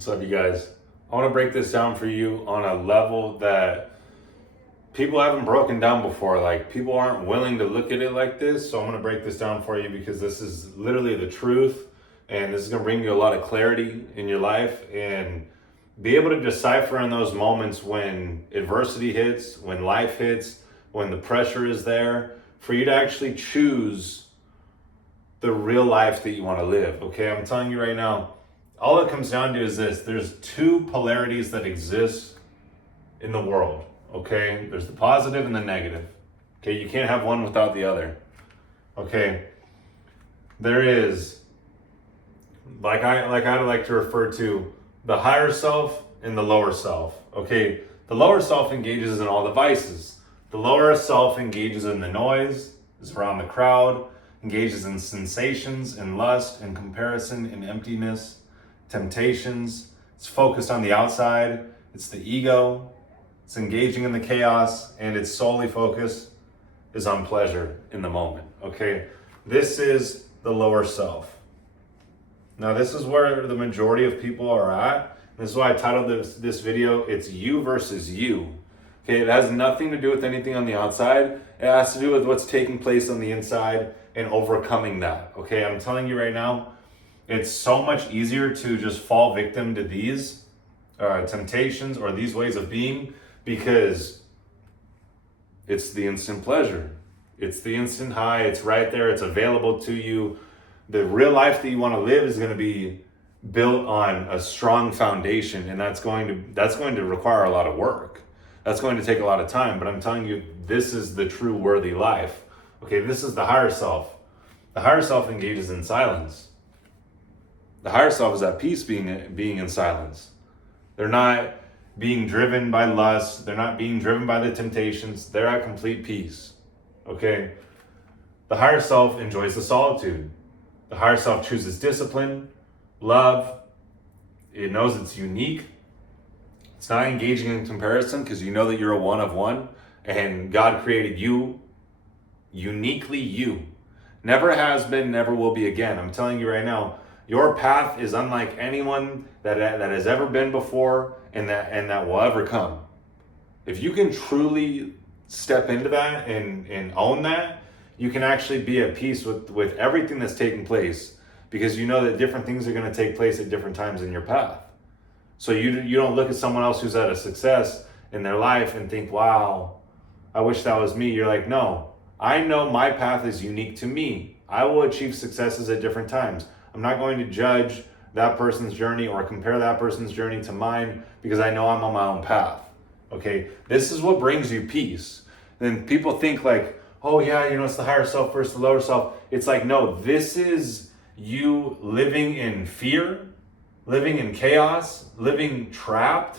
What's up, you guys? I want to break this down for you on a level that people haven't broken down before. Like, people aren't willing to look at it like this. So I'm going to break this down for you because this is literally the truth. And this is going to bring you a lot of clarity in your life and be able to decipher in those moments when adversity hits, when life hits, when the pressure is there, for you to actually choose the real life that you want to live. Okay, I'm telling you right now, all it comes down to is this: there's two polarities that exist in the world. Okay, there's the positive and the negative. Okay, you can't have one without the other. Okay, there is, I like to refer to the higher self and the lower self. Okay, the lower self engages in all the vices. The lower self engages in the noise, is around the crowd, engages in sensations, in lust, in comparison, in emptiness, temptations. It's focused on the outside. It's the ego. It's engaging in the chaos, and its solely focus is on pleasure in the moment. Okay, this is the lower self. Now, this is where the majority of people are at. This is why I titled this video, It's You Versus You. Okay, it has nothing to do with anything on the outside. It has to do with what's taking place on the inside and overcoming that. Okay, I'm telling you right now, it's so much easier to just fall victim to these temptations or these ways of being, because it's the instant pleasure. It's the instant high. It's right there. It's available to you. The real life that you want to live is going to be built on a strong foundation, and that's going to require a lot of work. That's going to take a lot of time, but I'm telling you, this is the true worthy life. Okay, this is the higher self. The higher self engages in silence. The higher self is at peace being in silence. They're not being driven by lust. They're not being driven by the temptations. They're at complete peace. Okay? The higher self enjoys the solitude. The higher self chooses discipline, love. It knows it's unique. It's not engaging in comparison, because you know that you're a one of one, and God created you uniquely you. Never has been, never will be again. I'm telling you right now, your path is unlike anyone that has ever been before, and that will ever come. If you can truly step into that and own that, you can actually be at peace with everything that's taking place, because you know that different things are going to take place at different times in your path. So you don't look at someone else who's had a success in their life and think, wow, I wish that was me. You're like, no, I know my path is unique to me. I will achieve successes at different times. I'm not going to judge that person's journey or compare that person's journey to mine, because I know I'm on my own path. Okay, this is what brings you peace. Then people think like, oh yeah, it's the higher self versus the lower self. It's like, no, this is you living in fear, living in chaos, living trapped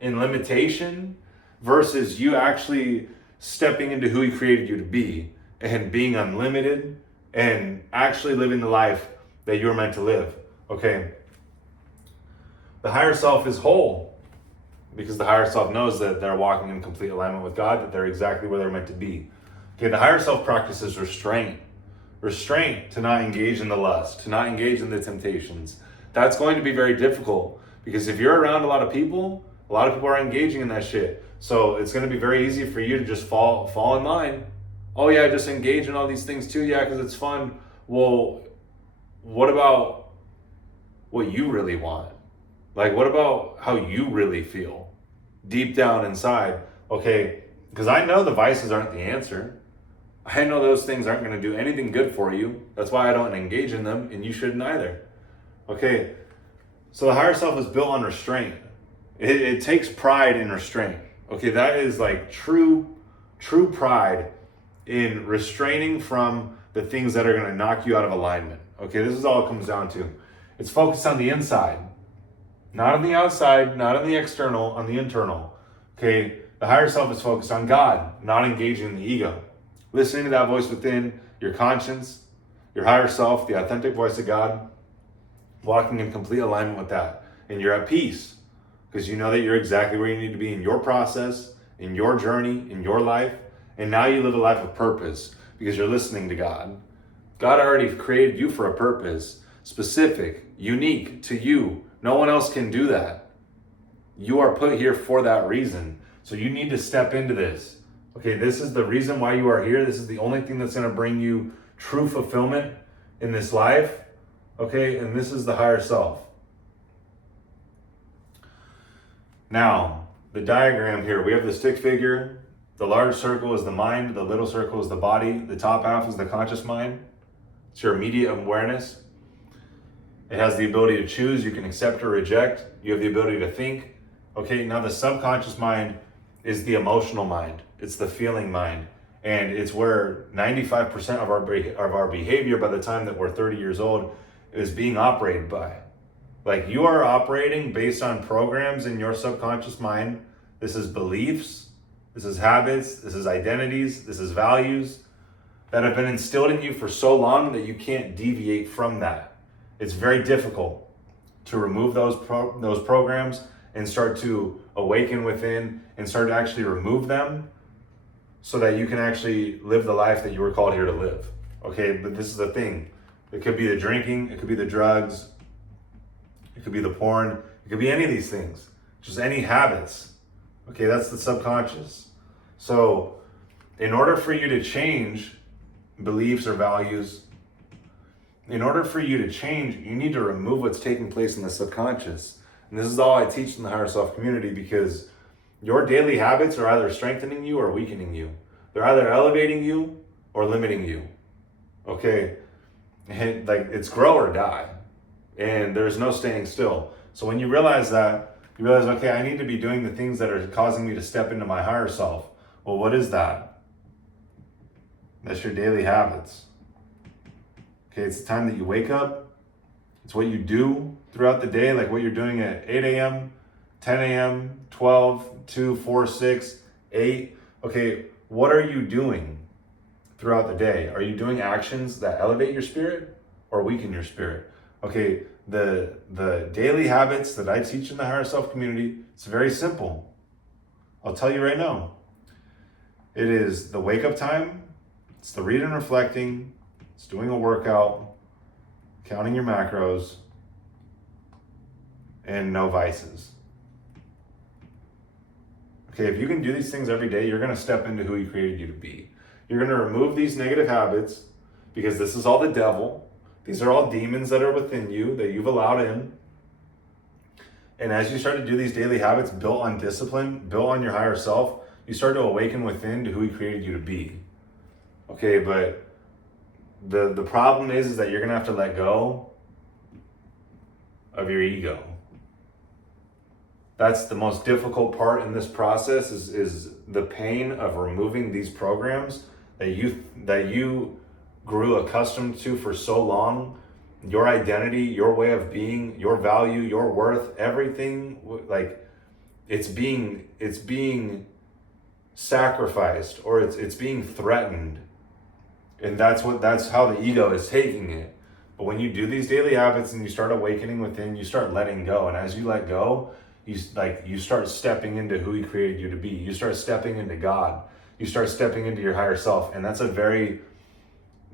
in limitation, versus you actually stepping into who he created you to be and being unlimited and actually living the life that you're meant to live. Okay. The higher self is whole, because the higher self knows that they're walking in complete alignment with God, that they're exactly where they're meant to be. Okay, the higher self practices restraint. Restraint to not engage in the lust, to not engage in the temptations. That's going to be very difficult, because if you're around a lot of people are engaging in that shit. So it's going to be very easy for you to just fall in line. Oh yeah, just engage in all these things too. Yeah, because it's fun. Well, what about what you really want? Like, what about how you really feel deep down inside? Okay, because I know the vices aren't the answer. I know those things aren't going to do anything good for you. That's why I don't engage in them, and you shouldn't either. Okay, so the higher self is built on restraint. It takes pride in restraint. Okay, that is like true pride in restraining from the things that are going to knock you out of alignment. Okay, this is all it comes down to. It's focused on the inside, not on the outside, not on the external, on the internal. Okay, the higher self is focused on God, not engaging in the ego. Listening to that voice within, your conscience, your higher self, the authentic voice of God, walking in complete alignment with that. And you're at peace, because you know that you're exactly where you need to be in your process, in your journey, in your life. And now you live a life of purpose, because you're listening to God. God already created you for a purpose, specific, unique to you, No one else can do that. You are put here for that reason. So you need to step into this. Okay, this is the reason why you are here. This is the only thing that's going to bring you true fulfillment in this life. Okay, and this is the higher self. Now, the diagram here, we have the stick figure. The large circle is the mind, the little circle is the body, the top half is the conscious mind. It's your immediate awareness. It has the ability to choose. You can accept or reject. You have the ability to think. Okay, now the subconscious mind is the emotional mind. It's the feeling mind. And it's where 95% of our behavior by the time that we're 30 years old is being operated by. Like, you are operating based on programs in your subconscious mind. This is beliefs, this is habits, this is identities, this is values that have been instilled in you for so long that you can't deviate from that. It's very difficult to remove those programs and start to awaken within and start to actually remove them so that you can actually live the life that you were called here to live. Okay, but this is the thing. It could be the drinking, it could be the drugs, it could be the porn, it could be any of these things, just any habits. Okay, that's the subconscious. So in order for you to change beliefs or values, in order for you to change, you need to remove what's taking place in the subconscious. And this is all I teach in the Higher Self community, because your daily habits are either strengthening you or weakening you. They're either elevating you or limiting you. Okay? And like, it's grow or die. And there's no staying still. So when you realize that, you realize, okay, I need to be doing the things that are causing me to step into my higher self. Well, what is that? That's your daily habits. Okay, it's the time that you wake up. It's what you do throughout the day, like what you're doing at 8 a.m., 10 a.m., 12, 2, 4, 6, 8. Okay, what are you doing throughout the day? Are you doing actions that elevate your spirit or weaken your spirit? Okay, the daily habits that I teach in the Higher Self community, it's very simple. I'll tell you right now. It is the wake up time, it's the reading and reflecting, it's doing a workout, counting your macros, and no vices. Okay, if you can do these things every day, you're going to step into who He created you to be. You're going to remove these negative habits, because this is all the devil. These are all demons that are within you that you've allowed in. And as you start to do these daily habits built on discipline, built on your higher self, you start to awaken within to who He created you to be. Okay, but the problem is that you're going to have to let go of your ego. That's the most difficult part in this process, is the pain of removing these programs that you grew accustomed to for so long. Your identity, your way of being, your value, your worth, everything, like it's being sacrificed, or it's being threatened. And that's how the ego is taking it. But when you do these daily habits and you start awakening within, you start letting go. And as you let go, you start stepping into who He created you to be. You start stepping into God. You start stepping into your higher self. And that's a very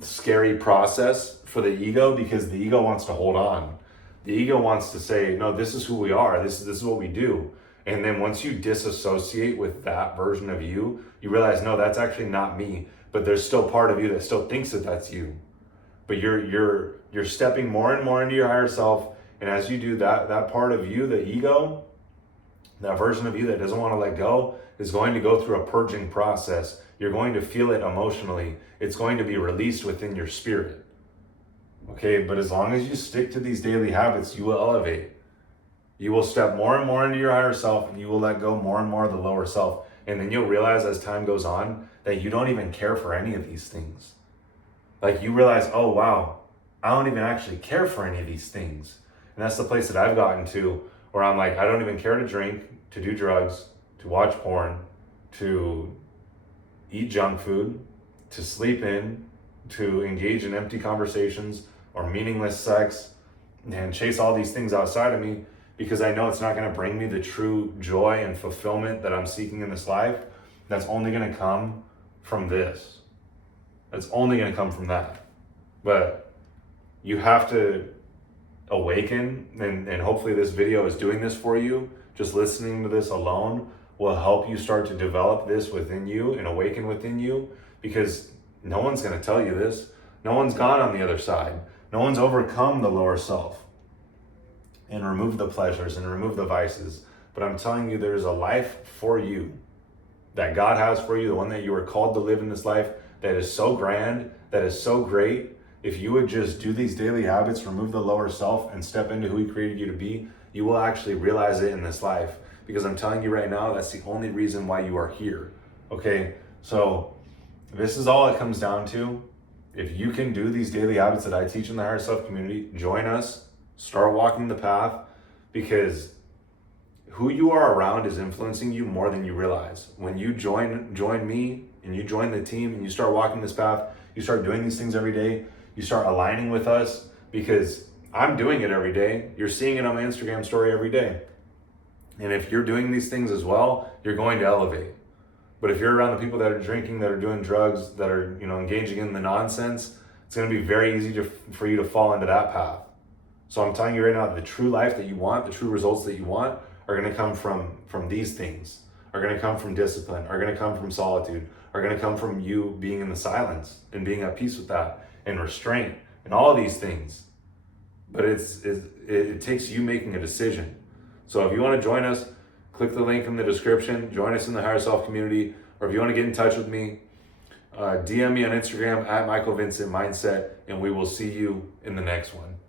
scary process for the ego, because the ego wants to hold on. The ego wants to say, no, this is who we are. This is what we do. And then once you disassociate with that version of you, you realize, no, that's actually not me. But there's still part of you that still thinks that that's you. But you're stepping more and more into your higher self. And as you do that part of you, the ego, that version of you that doesn't want to let go, is going to go through a purging process. You're going to feel it emotionally. It's going to be released within your spirit. Okay, but as long as you stick to these daily habits, you will elevate. You will step more and more into your higher self, and you will let go more and more of the lower self. And then you'll realize as time goes on that you don't even care for any of these things. Like, you realize, oh wow, I don't even actually care for any of these things. And that's the place that I've gotten to, where I'm like, I don't even care to drink, to do drugs, to watch porn, to eat junk food, to sleep in, to engage in empty conversations or meaningless sex, and chase all these things outside of me, because I know it's not going to bring me the true joy and fulfillment that I'm seeking in this life. That's only going to come from this. That's only going to come from that. But you have to awaken, and hopefully this video is doing this for you. Just listening to this alone will help you start to develop this within you and awaken within you, because no one's going to tell you this. No one's gone on the other side. No one's overcome the lower self and removed the pleasures and removed the vices. But I'm telling you, there's a life for you that God has for you, the one that you are called to live in this life, that is so grand, that is so great. If you would just do these daily habits, remove the lower self, and step into who He created you to be, you will actually realize it in this life. Because I'm telling you right now, that's the only reason why you are here. Okay? So this is all it comes down to. If you can do these daily habits that I teach in the Higher Self community, join us, start walking the path, because who you are around is influencing you more than you realize. When you join me and you join the team and you start walking this path, you start doing these things every day, you start aligning with us, because I'm doing it every day. You're seeing it on my Instagram story every day. And if you're doing these things as well, you're going to elevate. But if you're around the people that are drinking, that are doing drugs, that are engaging in the nonsense, it's going to be very easy for you to fall into that path. So I'm telling you right now, the true life that you want, the true results that you want, are going to come from these things, are going to come from discipline, are going to come from solitude, are going to come from you being in the silence and being at peace with that, and restraint, and all of these things. But it takes you making a decision. So if you want to join us, click the link in the description, join us in the Higher Self community, or if you want to get in touch with me, DM me on Instagram at Michael Vincent Mindset, and we will see you in the next one.